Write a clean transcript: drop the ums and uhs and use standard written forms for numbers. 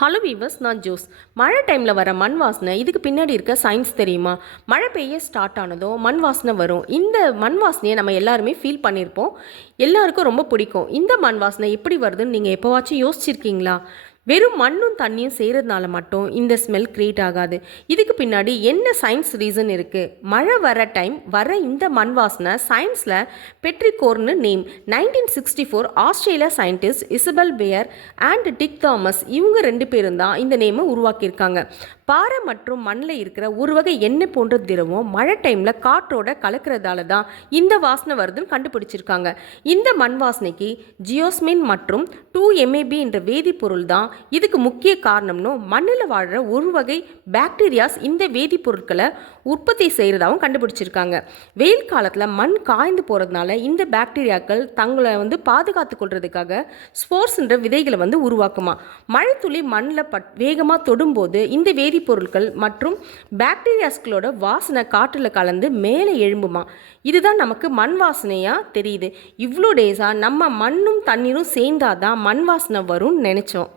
Hello viewers, நான் Jose. மழை டைமில் வர மண் வாசனை, இதுக்கு பின்னாடி இருக்க சயின்ஸ் தெரியுமா? மழை பெய்ய ஸ்டார்ட் ஆனதும் மண் வாசனை வரும். இந்த மண் வாசனையை நம்ம எல்லாருமே ஃபீல் பண்ணியிருப்போம். எல்லாருக்கும் ரொம்ப பிடிக்கும். இந்த மண் வாசனை எப்படி வருதுன்னு நீங்கள் எப்போவாச்சும் யோசிச்சிருக்கீங்களா? வெறும் மண்ணும் தண்ணியும் செய்கிறதுனால மட்டும் இந்த ஸ்மெல் க்ரியேட் ஆகாது. இதுக்கு பின்னாடி என்ன சயின்ஸ் ரீசன் இருக்குது? மழை வர டைம் வர இந்த மண் வாசனை சயின்ஸில் பெட்ரிகோர்னு name. 1964 Australia scientist Isabel Bear and Dick Thomas இவங்க 2 பேரும் தான் இந்த நேமை உருவாக்கியிருக்காங்க. பாறை மற்றும் மண்ணில் இருக்கிற ஒரு வகை எண்ணெய் போன்ற திரவம் மழை டைமில் காற்றோட கலக்கிறதால தான் இந்த வாசனை வருதுன்னு கண்டுபிடிச்சிருக்காங்க. இந்த மண் வாசனைக்கு ஜியோஸ்மின் மற்றும் 2-MAB என்ற வேதிப்பொருள் தான் இதுக்கு முக்கிய காரணம்னு மண்ணில் வாழ்கிற ஒரு வகை பாக்டீரியாஸ் இந்த வேதிப்பொருட்களை உற்பத்தி செய்கிறதாகவும் கண்டுபிடிச்சிருக்காங்க. வெயில் காலத்தில் மண் காய்ந்து போகிறதுனால இந்த பாக்டீரியாக்கள் தங்களை பாதுகாத்து கொள்றதுக்காக ஸ்போர்ஸ்ன்ற விதைகளை உருவாக்குமா. மழை துளி மண்ணில் வேகமாக தொடும்போது இந்த வேதிப்பொருட்கள் மற்றும் பாக்டீரியாஸ்களோட வாசனை காற்றில் கலந்து மேலே எழும்புமா. இதுதான் நமக்கு மண் வாசனையாக தெரியுது. இவ்வளோ டேஸாக நம்ம மண்ணும் தண்ணீரும் சேர்ந்தாதான் மண் வாசனை வரும்னு நினச்சோம்.